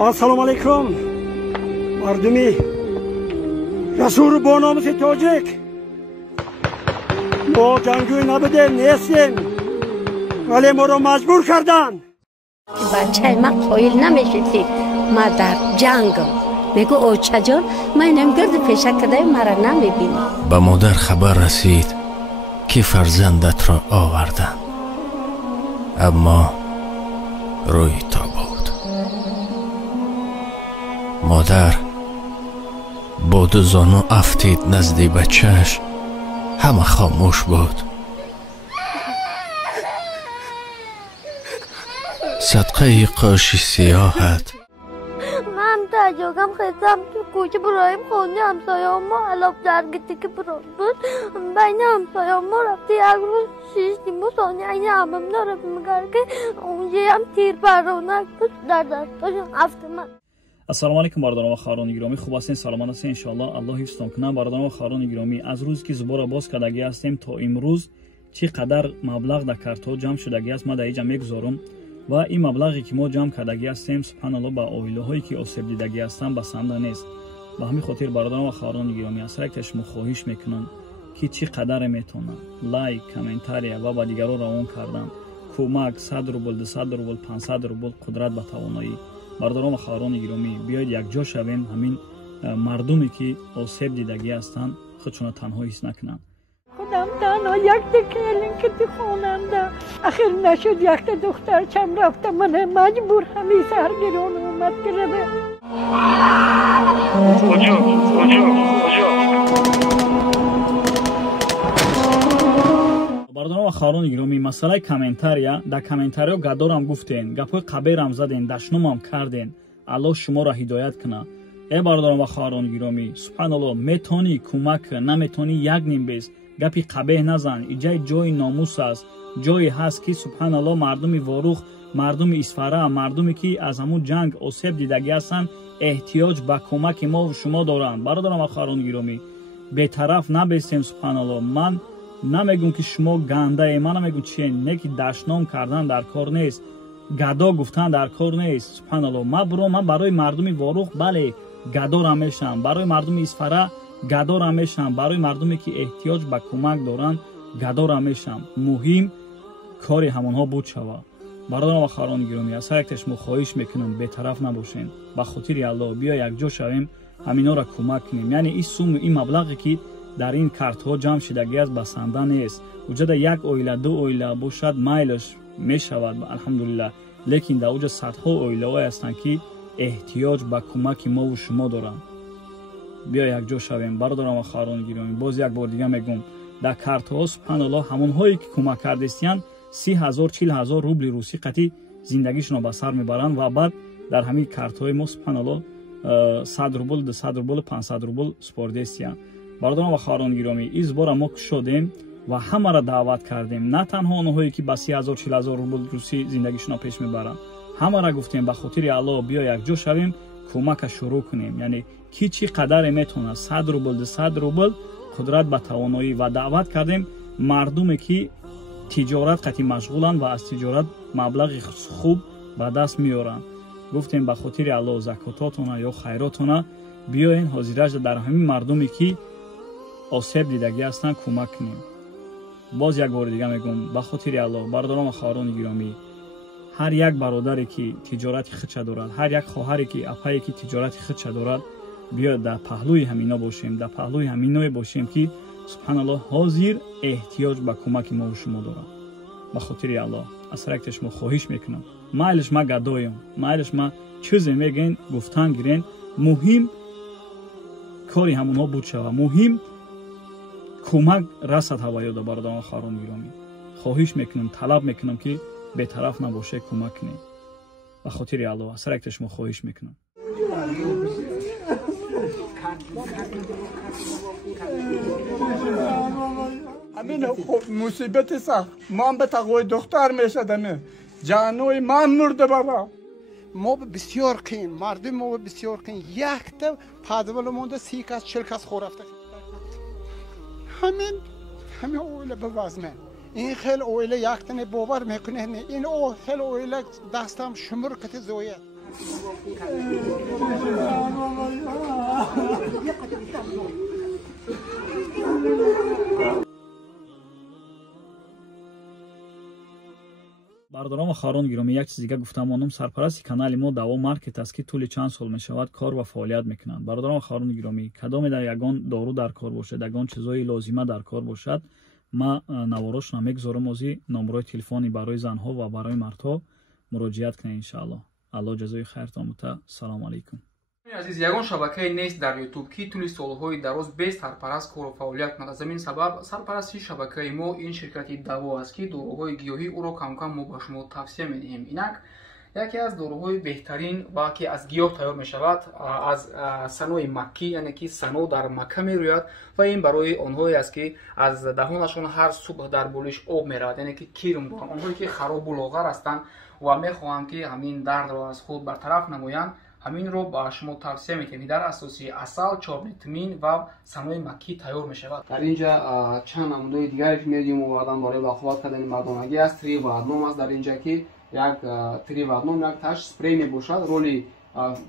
Assalomu alaykum. Mardumi Rasuli با ناموس تاجیک ما جنگجوی نبودیم نیستیم ولی ما رو مجبور کردن. بچه من قایل نمیشید ما در جنگم میگو اوچه جان من نمگرد پیشه کده مرا نمیبینی. به مادر خبر رسید که فرزندت را آوردن اما روی تابه بود. مادر با دو زانو افتید نزد بچهش. همه خاموش بود. صدقه قاشی سیاحت من تجاگم خیزم تو کوچه برایم خونی همسایه ما علاف جرگتی که برایم بود بین همسایه ما رفتی یک روز شیشتیم و ثانی این همم داره میگرد که اونجا هم تیر پرونک بود در دستاشون افت من. ассалому алайкум бародарон ва хаҳрони гиромӣ, хуб ҳастен, саломат ҳастен? иншоалло аллоҳ ҳифзтон кунад. бародарон ва хаҳрони гиромӣ, аз рӯзе ки зубора боз кардагӣ ҳастем то имрӯз чӣ қадар маблағ дар картҳо ҷамъ шудагӣ аст ман дар инҷа мегузорам ва ин маблағе ки мо ҷамъ кардагӣ ҳастем субҳаналлоҳ ба оилаҳое ки осеб дидагӣ ҳастанд басанда нест. ба ҳамин хотир бародарон ва хаҳрони гиромӣ, аз сар якта шумо хоҳиш мекунам ки чӣ қадаре метавонам лайк, комментария ва ба дигарон равон кардан кӯмак 100 рубл, 200 рубл, 500 рубл қудрат ба тавоноӣ. бародарон ва хаҳрони гиромӣ, биёед якҷо шавем, ҳамин мардуме ки осеб дидагӣ ҳастанд худшона танҳо ҳис накунанд. خودم تنها یک تکیلین که تو خونم ده اخیر نشد یک تا دخترچم رفته من مجبور همی سرگیرون اومد که ربه. کجا бародарон ва хаҳрони гиромӣ, масъалаи комментария, дар комментариҳо гадорам гуфтен, гапҳои қаберам заден, дашномам карден. аллоҳ шуморо ҳидоят кунад. бародарон ва хаҳрони гиромӣ, субҳаналлоҳ, метонӣ кӯмак кун, наметонӣ як ним бес, гапи қабеҳ назан. иҷаи ҷои номус аст, ҷое ҳаст ки субҳаналлоҳ мардуми ворух, мардуми исфара, мардуме ки аз ҳамун ҷанг осеб дидагӣ ҳастанд эҳтиёҷ ба кӯмаки мо шумо доранд. бародарон ва хаҳрони гиромӣ, бетараф набестем. субҳаналлоҳ, ман намегум ки шумо гандае, ман намегум чие, не ки дашном кардан дар кор нест, гадо гуфтан дар кор нест. субҳаналлоҳ, ман барои мардуми ворух бале гадорам мешам, барои мардуми исфара гадорам мешам, барои мардуме ки эҳтиёҷ ба кӯмак доранд гадорам мешам. муҳим кори ҳамонҳо буд шавад. бародарон ва хаҳрони гиромӣ, аз ҳар якта шумо хоҳиш мекунам бетараф набошем. ба хотири аллоҳ биё якҷо шавем, ҳаминҳоро кӯмак кунем. яъне ин сумму ин маблағе ки дар ин картҳо ҷамъ шудагӣ аст басанда нест. уҷада як оила, ду оила бошад майлаш мешавад, алҳамдулиллаҳ, лекин дар уҷа садҳо оилаҳое ҳастанд ки эҳтиёҷ ба кӯмаки мову шумо доранд. биё якҷо шавем. бародарон ва хаҳрони гиромӣ, боз як бор дига мегӯм, дар картҳо субҳаналлоҳ ҳамонҳое ки кӯмак кардестиянд 30,000 40,000 рубли русӣ қатъи зиндагишонро ба сар мебаранд ва баъд дар ҳамин картҳои мо субҳаналлоҳ 100 рубл, 200 рубл, 500 рубл спордестиянд. бародарон ва хаҳрони гиромӣ, из бора мо кушодем ва ҳамаро даъват кардем, на танҳо онҳое ки ба 30,000 40,000 рубл русӣ зиндагишонро пеш мебаранд. ҳамаро гуфтем ба хотири аллоҳ биё якҷо шавем, кӯмака шурӯъ кунем. яъне ки чӣ қадаре метавонад 100 рубл, 200 рубл қудрат ба тавоноӣ. ва даъват кардем мардуме ки тиҷорат қатъи машғуланд ва аз тиҷорат маблағи хуб ба даст меоранд. гуфтем ба хотири аллоҳ закототона ё хайротона биёен ҳозираҷа дар ҳамин мардуме ки осеб дидагӣ ҳастанд кӯмак кунем. боз як бори дига мегӯм, ба хотири аллоҳ, бародарон ва хаҳрони гиромӣ, ҳар як бародаре ки тиҷорати худша дорад, ҳар як хоҳаре ки апае ки тиҷорати худша дорад, биёед дар паҳлӯи ҳамино бошем, дар паҳлӯи ҳаминое бошем ки субҳаналлоҳ ҳозир эҳтиёҷ ба кӯмаки мову шумо дорад. ба хотири аллоҳ, аз ҳар якта шумо хоҳиш мекунам, майлаш ма гадоям, майлаш ма чизе мегӯен гуфтан гирен, муҳим кори ҳамонҳо буд шава, муҳим кӯмак расад ҳаваёда. бародарон ва хаҳрони гиромӣ, хоҳиш мекунам, талаб мекунам ки бетараф набоше, кӯмак кунед. ба хотири аллоҳ, аз ҳар якта шумо хоҳиш мекунам. همین خوب مصیبت سخت من به تقوی دختر میشدم جانوی من مرده بابا ما بسیار قین مردم ما بسیار قین یک تا پادوال مونده 30 کس 40 کس خورفته همین اوله به وزمه این خیلی اوله یک تنه باور میکنه این خیلی اوله دستم شمر کتی زویه бардорон ва хоҳарон гиромӣ, як чиз дига гуфтам монум, сарпарасти канали мо Даво маркет аст ки тӯли чанд сол мешавад кор ва фаъолият мекунанд. Бардорон ва хоҳарон гиромӣ, кадомеда ягон дору дар кор бошад, ягон чизои лозима дар кор бошад, ма наворошона мегузорам ози номерои телефони барои занҳо ва барои мардҳо муроҷиат кунед иншаалло. алло ҷазои хайртон бута. салому алайкум. азиз, ягон шабакаи нест дар ютуб ки тӯли солҳои дароз бе сарпараст кору фаъолият кунад. аз ҳамин сабаб сарпарасти шабакаи мо ин ширкати Даво аст ки доруҳои гиёҳӣ ӯро камкам мо ба шумо тавсия медиҳем. Инак яке аз доруҳои беҳтарин ва ки аз гиёҳ тайёр мешавад, аз санои маккӣ, яъне ки сано дар Макка мерӯяд ва ин барои онҳое аст ки аз даҳонашон ҳар субҳ дар болиш об меравад, яъне ки кирм доранд, онҳое ки харобу лоғар ҳастанд ва мехоҳанд ки ҳамин дардро аз худ бартараф намоянд. ҳаминро ба шумо тавсия мекунем ки дар асоси асал, чорнитмин ва санои маккӣ тайёр мешавад. дар инҷа чанд намудаи дигаре ки медиҳем овардан барои баховат кардани мардонагӣ аст. Три ва одном аст дар инҷа ки як три ва одном як таш спрей мебошад, роли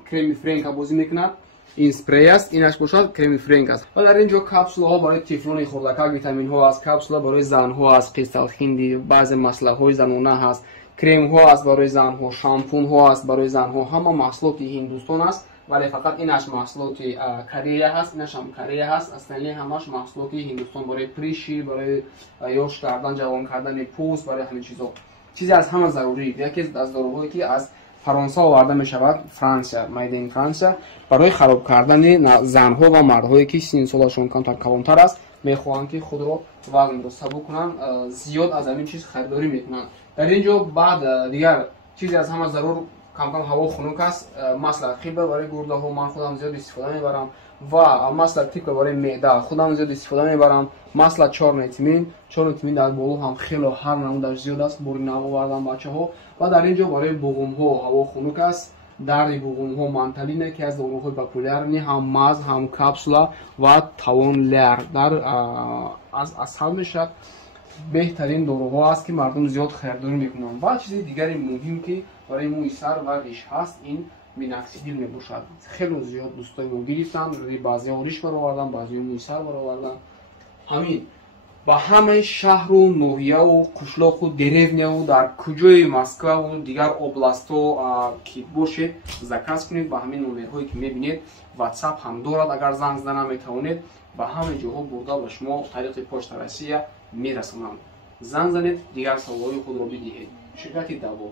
креми френка бозӣ мекунад. ин спрей аст, инаш бошад креми френк аст. ва дар инҷо капсулаҳо барои тифлони хурдакак витаминҳо аст, капсула барои занҳо аст, қисталхинди, баъзе маслаҳҳои занона ҳаст, кремҳо аст барои занҳо, шампунҳо аст барои занҳо. ҳама маҳсулоти Ҳиндустон аст, вале фақат инаш маҳсулоти Корея ҳаст, инаш ҳам Корея ҳаст. Астани ҳамаш маҳсулоти Ҳиндустон барои приши, барои ёш кардан, ҷавон кардани пӯст, барои ҳамин чизо. чизе аз ҳама зарурӣ, яке аз доруҳое ки аз Фаронса оварда мешавад, Франсия, made in Франсия, барои хароб кардани занҳо ва мардҳое ки синни солашон камтар калонтар аст, мехоҳанд ки худро вазнро сабук кунанд, зиёд аз ҳамин чиз харидорӣ мекунанд. дар ин ҷо баъд дигар чизе аз ҳама зарур камкам ҳаво хунук аст, масла қибла барои гурдаҳо ман худам зиёд истифода мебарам ва масла типа барои меъда худам зиёд истифода мебарам. масла чорнитмин дар боло ҳам хело ҳар намудаш зиёд аст, бори нав овардан бачаҳо. ва дар ин ҷо барои буғумҳо ҳаво хунук аст, дарди буғумҳо манталина ки аз доруҳои популярни ҳам маз ҳам капсула ва тавон лер дар аз асал мешавад. беҳтарин доруҳо аст ки мардум зиёд харидорӣ мекунанд. ва чизи дигари муҳим ки барои мӯи сар ва риш ҳаст, ин миноксидил мебошад. хело зиёд дӯстои мо гирифтанд, баъзеҳо риш бароварданд, баъзеҳо мӯи сар бароварданд. ҳамин ба ҳамаи шаҳру ноҳияу қишлоқу деревняу дар куҷои Москваву дигар областҳо ки бошед, заказ кунед ба ҳамин номерҳое ки мебинед. WhatsApp ҳам дорад, агар занг зада наметавонед, ба ҳамаи ҷоҳо бурда ба шумо тариқи почта Россия мерасонанд. занг занед, дигар саволҳои худро бидиҳед. ширкати Даво.